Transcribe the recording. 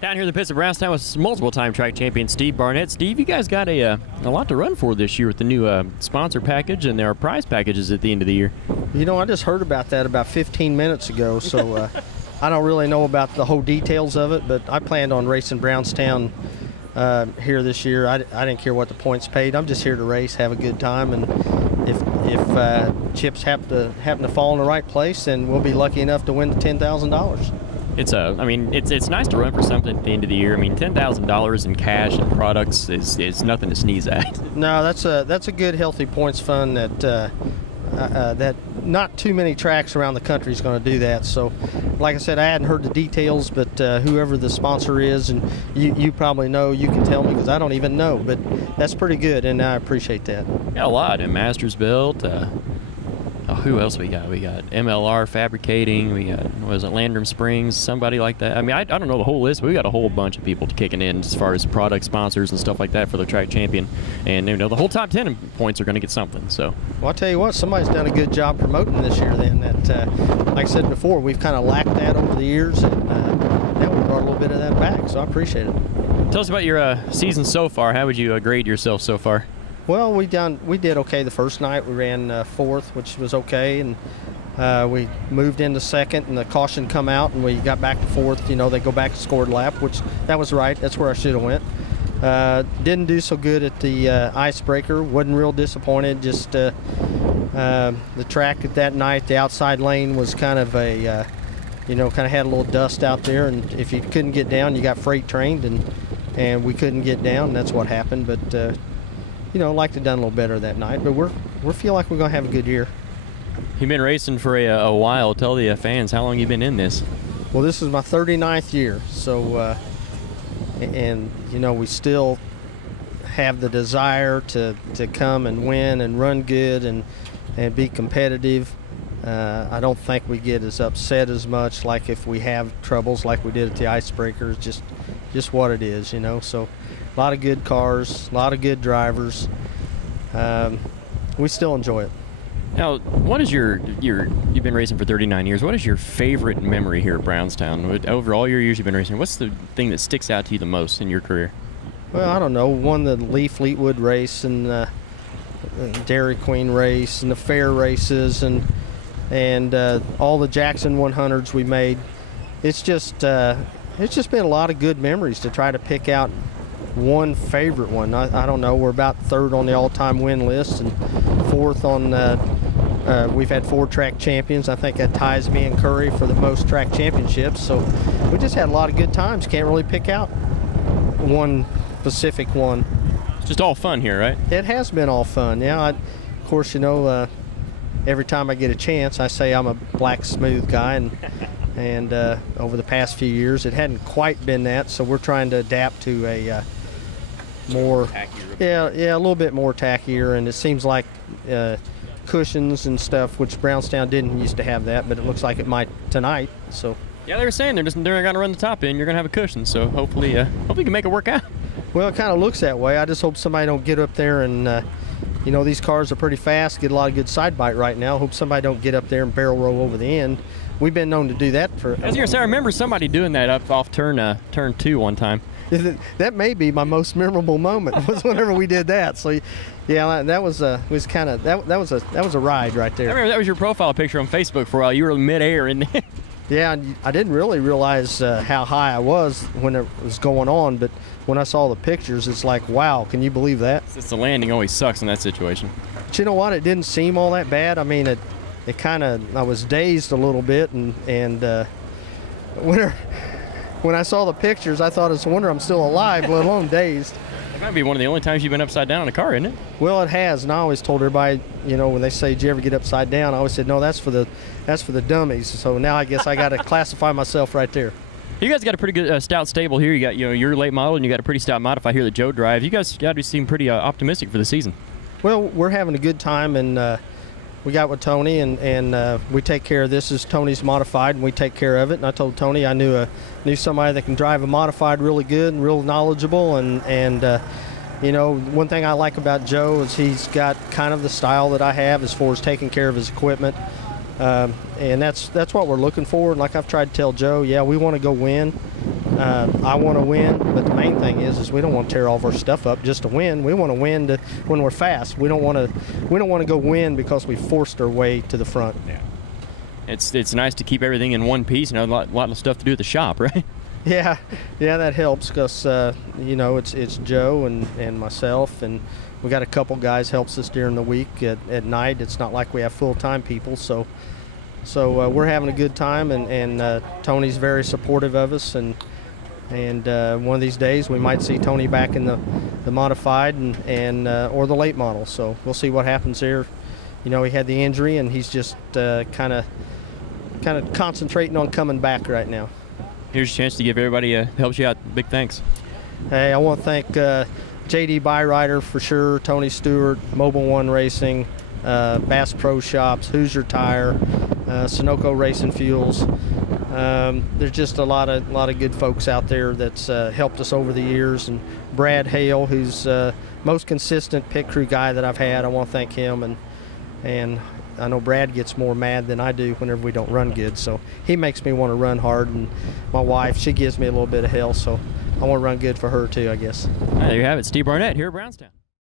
Down here in the pits of Brownstown with multiple-time track champion Steve Barnett. Steve, you guys got a lot to run for this year with the new sponsor package, and there are prize packages at the end of the year. You know, I just heard about that about 15 minutes ago, so I don't really know about the whole details of it, but I planned on racing Brownstown here this year. I didn't care what the points paid. I'm just here to race, have a good time, and if chips happen to fall in the right place, then we'll be lucky enough to win the $10,000. I mean, it's nice to run for something at the end of the year. I mean, $10,000 in cash and products is nothing to sneeze at. No, that's a good, healthy points fund that not too many tracks around the country is going to do that. So, like I said, I hadn't heard the details, but whoever the sponsor is, and you probably know, you can tell me because I don't even know. But that's pretty good, and I appreciate that. Got a lot. And Masters Built. Who else we got? We got MLR Fabricating. We got, was it Landrum Springs? Somebody like that. I mean, I don't know the whole list, but we got a whole bunch of people kicking in as far as product sponsors and stuff like that for the track champion. And you know, the whole top 10 points are going to get something. So, well, I'll tell you what, somebody's done a good job promoting this year. Then that, like I said before, we've kind of lacked that over the years, and now we brought a little bit of that back. So I appreciate it. Tell us about your season so far. How would you grade yourself so far? Well, we did okay the first night. We ran fourth, which was okay, and we moved into second, and the caution come out, and we got back to fourth. You know, they go back and scored lap, which that was right. That's where I should have went. Didn't do so good at the icebreaker. Wasn't real disappointed. Just the track at that night, the outside lane was kind of a, kind of had a little dust out there, and if you couldn't get down, you got freight trained, and we couldn't get down, and that's what happened. But you know, like to have done a little better that night, but we feel like we're going to have a good year. You've been racing for a while. Tell the fans how long you've been in this. Well, this is my 39th year, so and you know, we still have the desire to come and win and run good and be competitive. I don't think we get as upset as much like if we have troubles like we did at the icebreaker. It's just what it is, you know. So a lot of good cars, a lot of good drivers. We still enjoy it. Now, what is you've been racing for 39 years. What is your favorite memory here at Brownstown? Over all your years you've been racing, what's the thing that sticks out to you the most in your career? Well, I don't know. Won the Lee Fleetwood race and the Dairy Queen race and the fair races and all the Jackson 100s we made. It's just been a lot of good memories to try to pick out one favorite one. I don't know. We're about third on the all-time win list and fourth on. We've had 4 track champions. I think that ties me and Curry for the most track championships. So we just had a lot of good times. Can't really pick out one specific one. It's just all fun here, right? It has been all fun. Yeah. Of course, you know, every time I get a chance, I say I'm a black smooth guy, and over the past few years, it hadn't quite been that. So we're trying to adapt to a more, a little bit more tackier, and it seems like cushions and stuff, which Brownstown didn't used to have that, but it looks like it might tonight. So yeah, they were saying they're going to run the top end. You're going to have a cushion, so hopefully you can make it work out. Well, it kind of looks that way. I just hope somebody don't get up there and you know, these cars are pretty fast, get a lot of good side bite right now. Hope somebody don't get up there and barrel roll over the end. We've been known to do that for. I was going to say, I remember somebody doing that up off turn 2 one time. That may be my most memorable moment was whenever we did that. So, yeah, that was a ride right there. I remember that was your profile picture on Facebook for a while. You were midair and. Yeah, I didn't really realize how high I was when it was going on, but when I saw the pictures, it's like, wow, can you believe that? It's the landing always sucks in that situation. But you know what? It didn't seem all that bad. I mean, it kind of, I was dazed a little bit, and when I saw the pictures, I thought, it's a wonder I'm still alive, let alone dazed. That might be one of the only times you've been upside down in a car, isn't it? Well, it has, and I always told everybody, you know, when they say, "Did you ever get upside down?" I always said, "No, that's for the dummies." So now I guess I got to classify myself right there. You guys got a pretty good stout stable here. You got, you know, your late model, and you got a pretty stout modify here that Joe drives. You guys got to seem pretty optimistic for the season. Well, we're having a good time, and we got with Tony, and we take care of this. Is Tony's modified, and we take care of it. And I told Tony I knew somebody that can drive a modified really good and real knowledgeable, and you know, one thing I like about Joe is he's got kind of the style that I have as far as taking care of his equipment, and that's what we're looking for. And like I've tried to tell Joe, yeah, we want to go win, I want to win, but the main thing is we don't want to tear all of our stuff up just to win. We want to win when we're fast. We don't want to go win because we forced our way to the front. Yeah. It's nice to keep everything in one piece. You know, a lot of stuff to do at the shop, right? Yeah, that helps because you know, it's Joe and myself, and we got a couple guys helps us during the week at night. It's not like we have full-time people, so we're having a good time, and Tony's very supportive of us, and one of these days we might see Tony back in the modified and or the late model. So we'll see what happens there. You know, he had the injury, and he's just kind of concentrating on coming back right now. Here's a chance to give everybody helps you out. Big thanks. Hey, I want to thank JD Byrider for sure, Tony Stewart, Mobile One Racing, Bass Pro Shops, Hoosier Tire, Sunoco Racing Fuels. There's just a lot of good folks out there that's helped us over the years, and Brad Hale, who's most consistent pit crew guy that I've had. I want to thank him, and I know Brad gets more mad than I do whenever we don't run good, so he makes me want to run hard, and my wife, she gives me a little bit of hell, so I want to run good for her too, I guess. There you have it, Steve Barnett here at Brownstown.